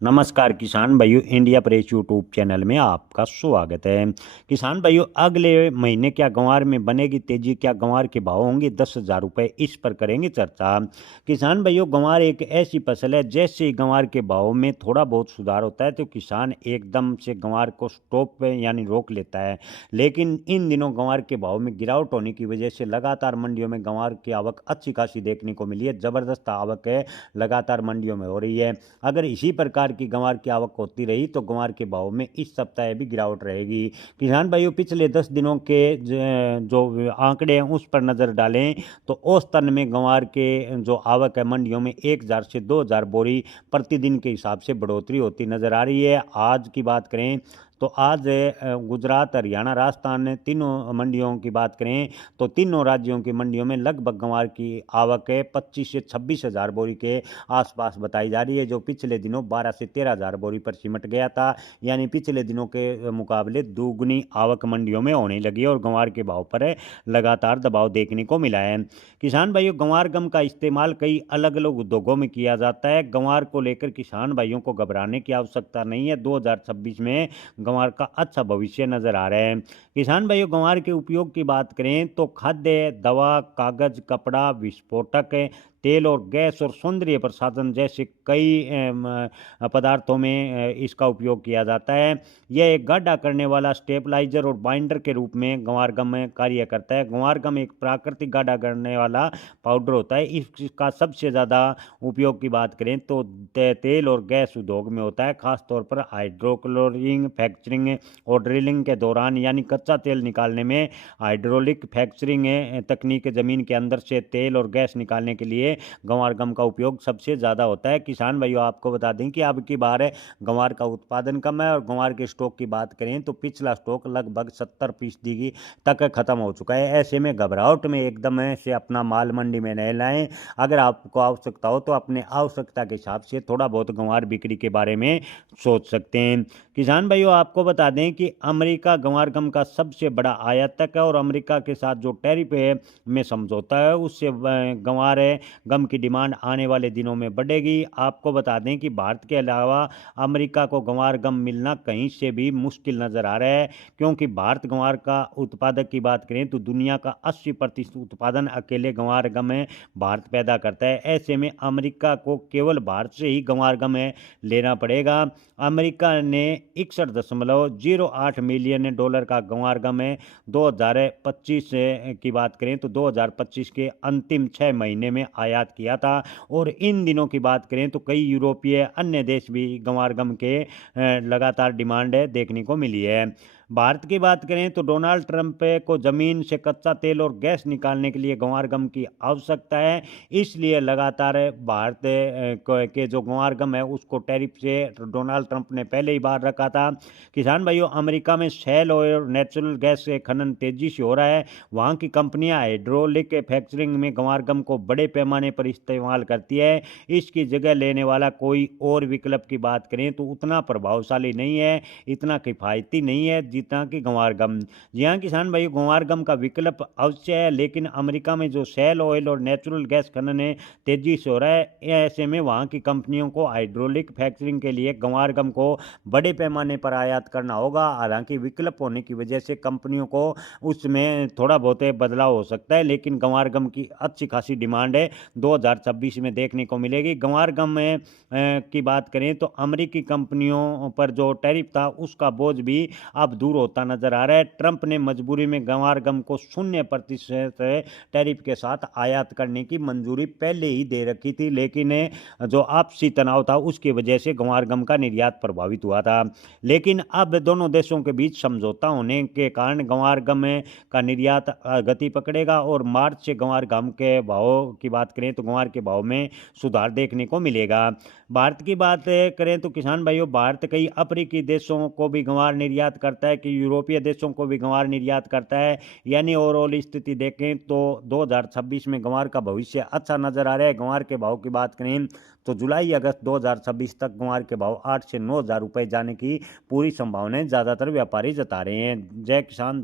नमस्कार किसान भाइयों, इंडिया प्रेस यूट्यूब चैनल में आपका स्वागत है। किसान भाइयों, अगले महीने क्या गंवार में बनेगी तेजी, क्या गंवार के भाव होंगे 10,000 रुपये, इस पर करेंगे चर्चा। किसान भाइयों, गंवार एक ऐसी फसल है, जैसे ही गंवार के भाव में थोड़ा बहुत सुधार होता है तो किसान एकदम से गंवार को स्टॉप पे यानी रोक लेता है। लेकिन इन दिनों गंवार के भाव में गिरावट होने की वजह से लगातार मंडियों में गंवार की आवक अच्छी खासी देखने को मिली है। ज़बरदस्त आवक है, लगातार मंडियों में हो रही है। अगर इसी प्रकार की गंवार की आवक होती रही तो गंवार के भाव में इस सप्ताह भी गिरावट रहेगी। किसान भाइयों, पिछले 10 दिनों के जो आंकड़े हैं उस पर नज़र डालें तो औसतन में गंवार के जो आवक है मंडियों में 1,000 से 2,000 बोरी प्रतिदिन के हिसाब से बढ़ोतरी होती नजर आ रही है। आज की बात करें तो आज गुजरात, हरियाणा, राजस्थान तीनों मंडियों की बात करें तो तीनों राज्यों की मंडियों में लगभग गंवार की आवक है 25 से 26,000 बोरी के आसपास बताई जा रही है, जो पिछले दिनों 12 से 13,000 बोरी पर सिमट गया था। यानी पिछले दिनों के मुकाबले दोगुनी आवक मंडियों में होने लगी है और गंवार के भाव पर लगातार दबाव देखने को मिला है। किसान भाइयों, गंवार गम का इस्तेमाल कई अलग अलग उद्योगों में किया जाता है। गंवार को लेकर किसान भाइयों को घबराने की आवश्यकता नहीं है। 2026 में गंवार का अच्छा भविष्य नजर आ रहा है। किसान भाइयों, गंवार के उपयोग की बात करें तो खाद्य, दवा, कागज, कपड़ा, विस्फोटक, तेल और गैस और सौंदर्य प्रसाधन जैसे कई पदार्थों में इसका उपयोग किया जाता है। यह एक गाढ़ा करने वाला स्टेबलाइजर और बाइंडर के रूप में गंवार गम में कार्य करता है। गंवार गम एक प्राकृतिक गाढ़ा करने वाला पाउडर होता है। इसका सबसे ज़्यादा उपयोग की बात करें तो तेल और गैस उद्योग में होता है, खासतौर पर हाइड्रोक्लोरिंग फ्रैक्चरिंग और ड्रिलिंग के दौरान, यानी कच्चा तेल निकालने में हाइड्रोलिक फ्रैक्चरिंग तकनीक जमीन के अंदर से तेल और गैस निकालने के लिए गंवार गम का उपयोग सबसे ज़्यादा होता है। किसान भाइयों, आपको बता दें कि अब की बार गंवार का उत्पादन कम है और गंवार के स्टॉक की बात करें तो पिछला स्टॉक लगभग 70% तक खत्म हो चुका है। ऐसे में घबराहट में एकदम से अपना माल मंडी में नहीं लाएं। अगर आपको आवश्यकता हो तो अपने आवश्यकता के हिसाब से थोड़ा बहुत गंवार बिक्री के बारे में सोच सकते हैं। किसान भाइयों, आपको बता दें कि अमेरिका गंवार गम का सबसे बड़ा आयातक है और अमेरिका के साथ जो टैरिफ में समझौता है उससे गंवार गम की डिमांड आने वाले दिनों में बढ़ेगी। आपको बता दें कि भारत के अलावा अमेरिका को गंवार गम मिलना कहीं से भी मुश्किल नज़र आ रहा है, क्योंकि भारत गंवार का उत्पादक की बात करें तो दुनिया का 80% उत्पादन अकेले गंवार गम भारत पैदा करता है। ऐसे में अमेरिका को केवल भारत से ही गंवार गम लेना पड़ेगा। अमेरिका ने 61.08 मिलियन डॉलर का गंवार गम 2025 की बात करें तो 2025 के अंतिम 6 महीने में आयात किया था। और इन दिनों की बात करें तो कई यूरोपीय अन्य देश भी गंवार गम के लगातार डिमांड देखने को मिली है। भारत की बात करें तो डोनाल्ड ट्रंप को जमीन से कच्चा तेल और गैस निकालने के लिए गंवार गम की आवश्यकता है, इसलिए लगातार भारत के जो गंवार गम है उसको टैरिफ से डोनाल्ड ट्रंप ने पहले ही बाहर रखा था। किसान भाइयों, अमेरिका में शैल और नेचुरल गैस के खनन तेजी से हो रहा है। वहाँ की कंपनियां हाइड्रोलिक फ्रैक्चरिंग में गंवार गम को बड़े पैमाने पर इस्तेमाल करती है। इसकी जगह लेने वाला कोई और विकल्प की बात करें तो उतना प्रभावशाली नहीं है, इतना किफ़ायती नहीं है जितना कि गंवार गम। जी हाँ किसान भाई, गंवार गम का विकल्प अवश्य है, लेकिन अमेरिका में जो शैल ऑयल और नेचुरल गैस खनन है तेजी से हो रहा है। ऐसे में वहाँ की कंपनियों को हाइड्रोलिक फ्रैक्चरिंग के लिए गंवार गम को बड़े पैमाने पर आयात करना होगा। हालांकि विकल्प होने की वजह से कंपनियों को उसमें थोड़ा बहुत बदलाव हो सकता है, लेकिन गंवार गम की अच्छी खासी डिमांड है 2026 में देखने को मिलेगी। गंवार गम में की बात करें तो अमेरिकी कंपनियों पर जो टैरिफ था उसका बोझ भी अब दूर होता नजर आ रहा है। ट्रंप ने मजबूरी में गंवार गम को 0% टैरिफ के साथ आयात करने की मंजूरी पहले ही दे रखी थी, लेकिन जो आपसी तनाव था उसकी वजह से गंवार गम का निर्यात प्रभावित हुआ था। लेकिन अब दोनों देशों के बीच समझौता होने के कारण गंवार गम का निर्यात गति पकड़ेगा और मार्च से गंवार गम के भाव की बात करें तो गंवार के भाव में सुधार देखने को मिलेगा। भारत की बात करें तो किसान भाइयों, भारत कई अफ्रीकी देशों को भी गंवार निर्यात करता है, कि यूरोपीय देशों को भी गंवार निर्यात करता है। यानी ओवरऑल स्थिति देखें तो 2026 में गंवार का भविष्य अच्छा नजर आ रहा है। गंवार के भाव की बात करें तो जुलाई अगस्त 2026 तक गंवार के भाव 8 से 9 हज़ार रुपये जाने की पूरी संभावनाएं ज़्यादातर व्यापारी जता रहे हैं। जय किसान।